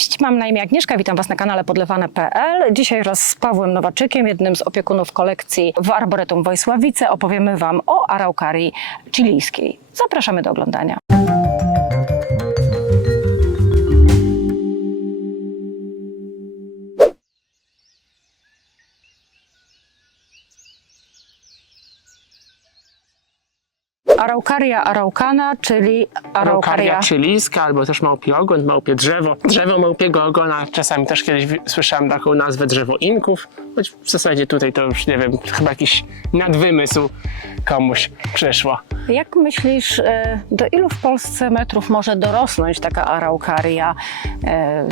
Cześć, mam na imię Agnieszka, witam Was na kanale podlewane.pl. Dzisiaj wraz z Pawłem Nowaczykiem, jednym z opiekunów kolekcji w Arboretum Wojsławice, opowiemy Wam o araukarii chilijskiej. Zapraszamy do oglądania. Araukaria araucana, czyli araukaria chilijska, albo też małpi ogon, małpie drzewo. Drzewo małpiego ogona, czasami też kiedyś wi- słyszałem taką nazwę drzewo inków, choć w zasadzie tutaj to już nie wiem, chyba jakiś nadwymysł komuś przyszło. Jak myślisz, e, do ilu w Polsce metrów może dorosnąć taka araukaria? E,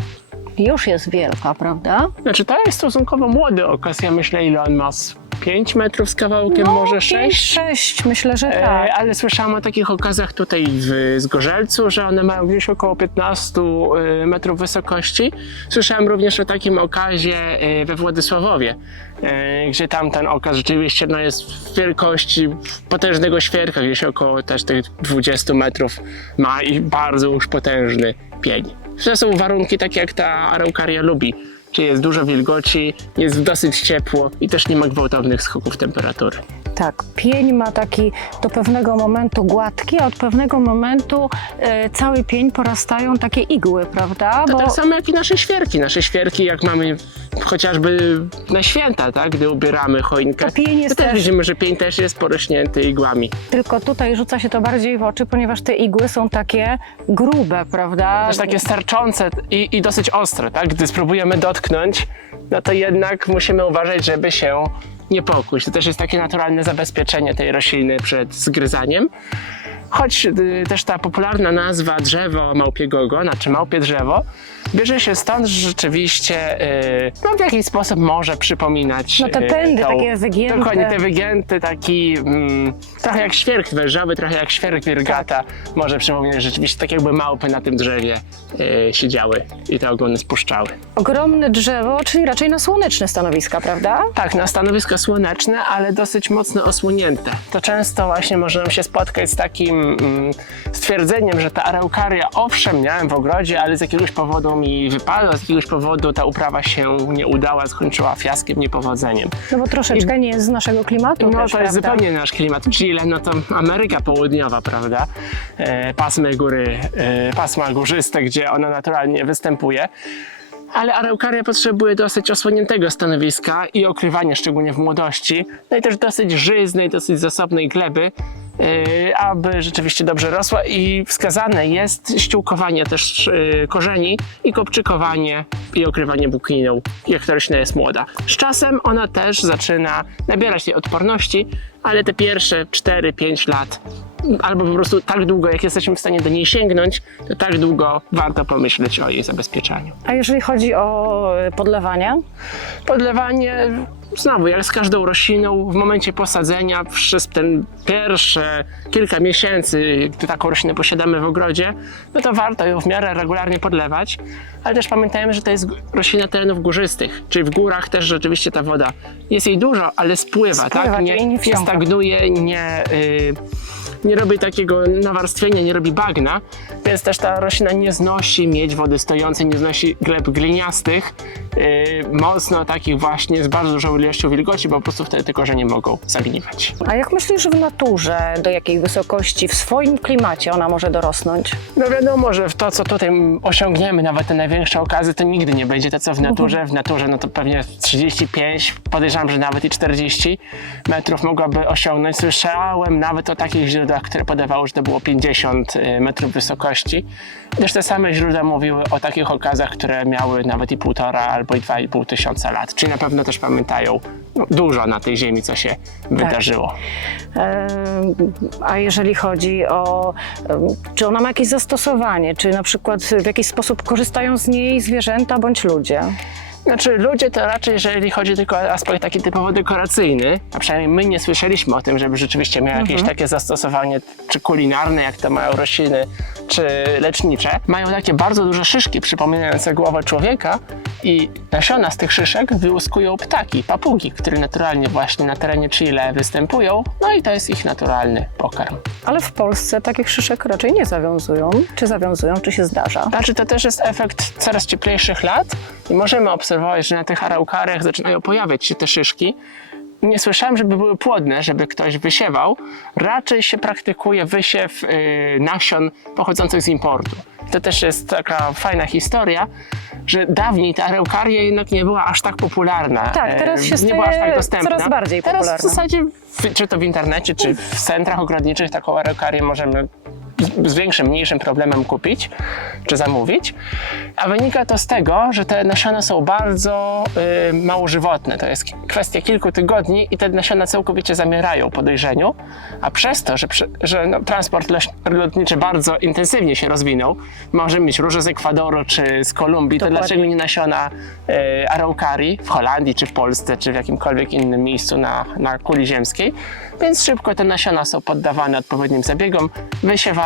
Już jest wielka, prawda? Znaczy to jest stosunkowo młody okaz, ja myślę ile on ma z 5 metrów z kawałkiem, może 6? 6, myślę, że E, tak. ale słyszałam o takich okazach tutaj w Zgorzelcu, że one mają gdzieś około 15 e, metrów wysokości. Słyszałem również o takim okazie e, we Władysławowie, e, gdzie tam ten okaz rzeczywiście no, jest wielkości potężnego świerka, gdzieś około też tych 20 metrów ma i bardzo już potężny pień. To są warunki takie, jak ta araukaria lubi. Czyli jest dużo wilgoci, jest dosyć ciepło i też nie ma gwałtownych skoków temperatury. Tak, pień ma taki do pewnego momentu gładki, a od pewnego momentu e, cały pień porastają takie igły, prawda? To tak samo jak i nasze świerki. Nasze świerki, jak mamy chociażby na święta, tak? gdy ubieramy choinkę, To pień jest to też też- widzimy, że pień też jest porośnięty igłami. Tylko tutaj rzuca się to bardziej w oczy, ponieważ te igły są takie grube, prawda? Też takie starczące i, i dosyć ostre, tak? Gdy spróbujemy dotknąć, no to jednak musimy uważać, żeby się nie pokłuć. To też jest takie naturalne zabezpieczenie tej rośliny przed zgryzaniem. Choć y, też ta popularna nazwa drzewo małpiego ogona, czy małpie drzewo, bierze się stąd, że rzeczywiście y, no, w jakiś sposób może przypominać. No te y, pędy takie wygięte. Dokładnie, te wygięty, taki mm, trochę jak świerk wężowy, trochę jak świerk wirgata. Może przypominać rzeczywiście tak jakby małpy na tym drzewie y, siedziały i te ogony spuszczały. Ogromne drzewo, czyli raczej na słoneczne stanowiska, prawda? Tak, na stanowiska słoneczne, ale dosyć mocno osłonięte. To często właśnie możemy się spotkać z takim mm, stwierdzeniem, że ta araukaria, owszem, miałem w ogrodzie, ale z jakiegoś powodu mi wypadła, z jakiegoś powodu ta uprawa się nie udała, skończyła fiaskiem, niepowodzeniem. No bo troszeczkę nie jest z naszego klimatu No też, to jest prawda? zupełnie nasz klimat. Chile, no to Ameryka Południowa, prawda? E, pasmy góry, e, pasma górzyste, gdzie ona naturalnie występuje. Ale araukaria potrzebuje dosyć osłoniętego stanowiska i okrywania, szczególnie w młodości. No i też dosyć żyznej, dosyć zasobnej gleby, aby rzeczywiście dobrze rosła. I wskazane jest ściółkowanie też e, korzeni i kopczykowanie i okrywanie bukliną, jak ta roślina jest młoda. Z czasem ona też zaczyna nabierać tej odporności, ale te pierwsze 4-5 lat, albo po prostu tak długo, jak jesteśmy w stanie do niej sięgnąć, to tak długo warto pomyśleć o jej zabezpieczaniu. A jeżeli chodzi o e, podlewanie? Podlewanie, znowu jak z każdą rośliną, w momencie posadzenia, przez ten pierwsze kilka miesięcy, gdy taką roślinę posiadamy w ogrodzie, no to warto ją w miarę regularnie podlewać, ale też pamiętajmy, że to jest roślina terenów górzystych, czyli w górach też rzeczywiście ta woda jest jej dużo, ale spływa, Spływa, tak? nie nie stagnuje, nie, y, nie robi takiego nawarstwienia, nie robi bagna, więc też ta roślina nie znosi miedź wody stojącej, nie znosi gleb gliniastych, y, mocno takich właśnie z bardzo dużą ilością wilgoci, bo po prostu wtedy te korzenie mogą zagniwać. A jak myślisz w naturze, do jakiej wysokości w swoim klimacie ona może dorosnąć? No wiadomo, że w to, co tutaj osiągniemy, nawet te największe okazy, to nigdy nie będzie to, co w naturze. W naturze no to pewnie 35, podejrzewam, że nawet i 40 metrów mogłaby osiągnąć. Słyszałem nawet o takich źródłach, które podawały, że to było 50 y, metrów wysokości. Też te same źródła mówiły o takich okazach, które miały nawet i półtora albo i 2,5 tysiąca lat. Czyli na pewno też pamiętają no, dużo na tej ziemi, co się wydarzyło. E, A jeżeli chodzi o, em, czy ona ma jakieś zastosowanie, czy na przykład w jakiś sposób korzystają z niej zwierzęta bądź ludzie? Znaczy ludzie to raczej, jeżeli chodzi tylko o aspekt taki typowo dekoracyjny, a przynajmniej my nie słyszeliśmy o tym, żeby rzeczywiście miał jakieś takie zastosowanie, czy kulinarne, jak to mają rośliny, czy lecznicze. Mają takie bardzo duże szyszki przypominające głowę człowieka i nasiona z tych szyszek wyłuskują ptaki, papugi, które naturalnie właśnie na terenie Chile występują, no i to jest ich naturalny pokarm. Ale w Polsce takich szyszek raczej nie zawiązują. Czy zawiązują, czy się zdarza? Znaczy to też jest efekt coraz cieplejszych lat i możemy obserwować, że na tych araukariach zaczynają pojawiać się te szyszki. Nie słyszałem, żeby były płodne, żeby ktoś wysiewał. Raczej się praktykuje wysiew yy, nasion pochodzących z importu. To też jest taka fajna historia, że dawniej ta araukaria jednak nie była aż tak popularna. Tak, teraz się nie była aż tak dostępna. coraz bardziej Teraz popularna. w zasadzie, czy to w internecie, czy w centrach ogrodniczych taką araukarię możemy z, większym, mniejszym problemem kupić czy zamówić. A wynika to z tego, że te nasiona są bardzo y, mało żywotne. To jest kwestia kilku tygodni i te nasiona całkowicie zamierają po dojrzeniu, a przez to, że, że no, transport lotniczy bardzo intensywnie się rozwinął, możemy mieć róże z Ekwadoru czy z Kolumbii, to dlaczego nie nasiona y, araukarii w Holandii, czy w Polsce, czy w jakimkolwiek innym miejscu na, na kuli ziemskiej. Więc szybko te nasiona są poddawane odpowiednim zabiegom,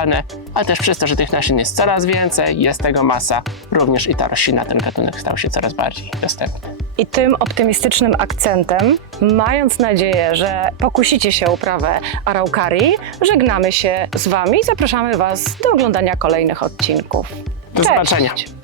wysiewane, a też przez to, że tych nasion jest coraz więcej, jest tego masa, również i ta roślina, ten gatunek stał się coraz bardziej dostępny. I tym optymistycznym akcentem, mając nadzieję, że pokusicie się o uprawę araukarii, żegnamy się z Wami i zapraszamy Was do oglądania kolejnych odcinków. Do Cześć. zobaczenia.